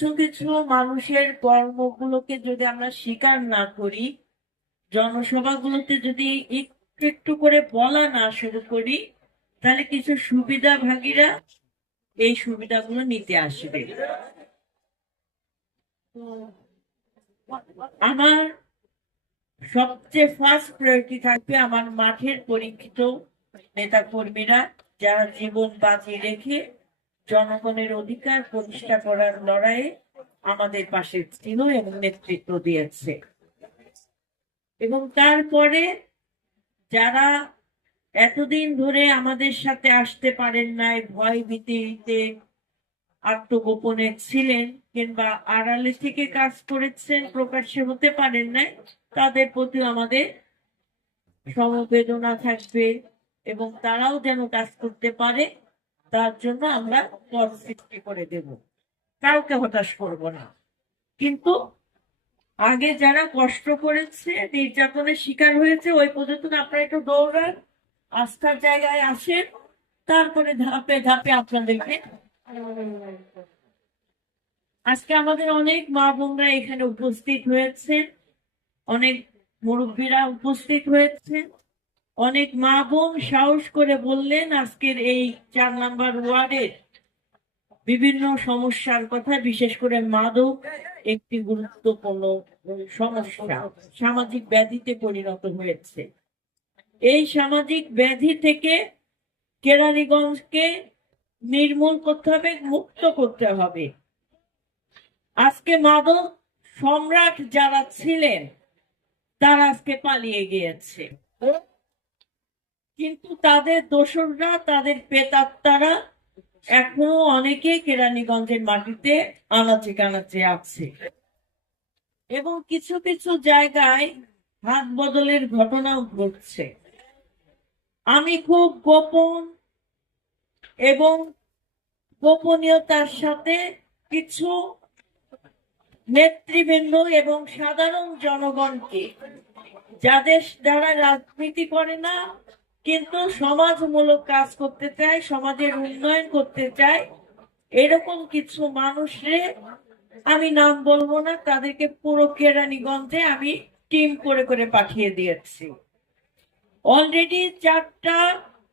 কিছু কিছু মানুষের কর্মগুলোকে যদি আমরা স্বীকার না করি, জনসভাগুলোতে যদি একটু একটু করে বলা না শুরু করি, তাহলে কিছু সুবিধাভাগীরা এই সুবিধাগুলো নিতে আসবে। তো আমার সবচেয়ে ফার্স্ট প্রায়োরিটি থাকবে আমার মাঠের পরীক্ষিত নেতা কর্মীরা, যারা জীবন বাজি রেখে জনগণের অধিকার প্রতিষ্ঠা করার লড়াইয়ে আমাদের পাশে ছিল এবং নেতৃত্ব দিয়েছে। এবং তারপরে যারা এতদিন ধরে আমাদের সাথে আসতে পারেন নাই, ভয় ভীতিতে আত্মগোপনে ছিলেন কিংবা আড়ালে থেকে কাজ করেছেন, প্রকাশ্যে হতে পারেন নাই, তাদের প্রতি আমাদের সমবেদনা থাকবে এবং তারাও যেন কাজ করতে পারে তার জন্য আমরা পথ সৃষ্টি করে দেব। কাউকে হতাশ করব না। কিন্তু আগে যারা কষ্ট করেছে, নির্যাতনের শিকার হয়েছে, ওই পর্যন্ত আপনারা একটু দৌড়ান, আস্থার জায়গায় আসেন, তারপরে ধাপে ধাপে আপনাদেরকে। আজকে আমাদের অনেক মা বোনরা এখানে উপস্থিত হয়েছেন, অনেক মুরব্বীরা উপস্থিত হয়েছে, অনেক মা বোন সাহস করে বললেন আজকের এই 4 নম্বর ওয়ার্ডের বিভিন্ন সমস্যার কথা, বিশেষ করে মাদক একটি গুরুত্বপূর্ণ সমস্যা, সামাজিক ব্যাধিতে পরিণত হয়েছে। এই সামাজিক ব্যাধি থেকে কেরানীগঞ্জকে নির্মূল করতে হবে, মুক্ত করতে হবে। আজকে মাদক সম্রাট যারা ছিলেন তারা আজকে পালিয়ে গিয়েছে, কিন্তু তাদের দোসররা, তাদের প্রেতাত্মারা এখনো অনেকে কেরানীগঞ্জের মাটিতে আনাচে কানাচে আছে এবং কিছু কিছু জায়গায় হাত বদলের ঘটনাও ঘটছে। আমি খুব গোপন এবং গোপনীয়তার সাথে কিছু নেতৃবৃন্দ এবং সাধারণ জনগণকে, যারা রাজনীতি করে না কিন্তু সমাজমূলক কাজ করতে চায়, সমাজের উন্নয়ন করতে চায়, এরকম কিছু মানুষরে, আমি নাম বলবো না, তাদেরকে পুরো কেরানীগঞ্জে আমি টিম করে করে পাঠিয়ে দিয়েছি। অলরেডি 4টা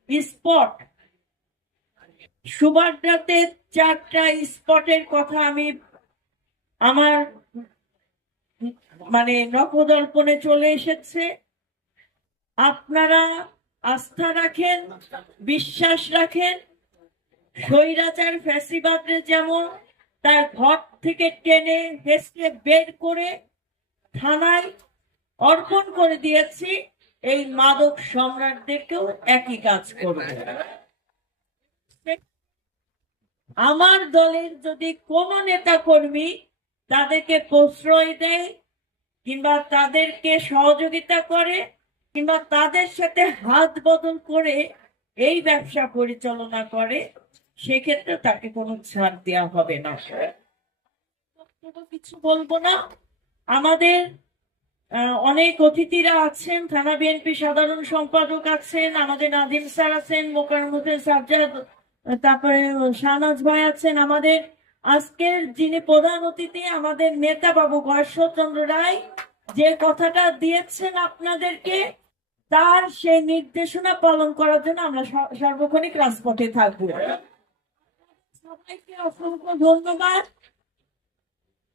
স্পট, সুবাড্ডাতে 4টা স্পটের কথা আমি আমার নখদর্পণে চলে এসেছে। আপনারা আস্থা রাখেন, বিশ্বাস রাখেন। স্বৈরাচার ফ্যাসিবাদরে যেমন তার ঘর থেকে টেনে হেসড়ে বের করে থানায় অর্পণ করে দিয়েছি, এই মাদক সম্রাটদেরকেও একই কাজ করবে। আমার দলের যদি কোন নেতা কর্মী তাদেরকে প্রশ্রয় দেয় কিংবা তাদেরকে সহযোগিতা করে কিংবা তাদের সাথে হাত বদল করে এই ব্যবসা পরিচালনা করে, সেক্ষেত্রে তাকে কোনো ছাড় দেওয়া হবে না। কিছু বলবো না। আমাদের অনেক অতিথিরা আছেন, থানা বিএনপি সাধারণ সম্পাদক আছেন, আমাদের নাদিম স্যার আছেন, মোকাররম হোসেন সাজ্জাদ, তারপরে শাহনাজ ভাই আছেন। আমাদের আজকের যিনি প্রধান অতিথি, আমাদের নেতা বাবু গয়েশ্বরচন্দ্র রায়, যে কথাটা দিয়েছেন আপনাদেরকে, তার সেই নির্দেশনা পালন করার জন্য আমরা সার্বক্ষণিক রাজপথে থাকবো। সবাইকে অসংখ্য ধন্যবাদ।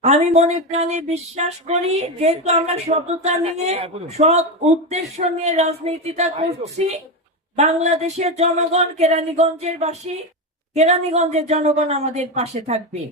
আমি মনে প্রাণে বিশ্বাস করি, যেহেতু আমরা সততা নিয়ে, সৎ উদ্দেশ্য নিয়ে রাজনীতিটা করছি, বাংলাদেশের জনগণ, কেরানীগঞ্জের বাসী, কেরানীগঞ্জের জনগণ আমাদের পাশে থাকবে।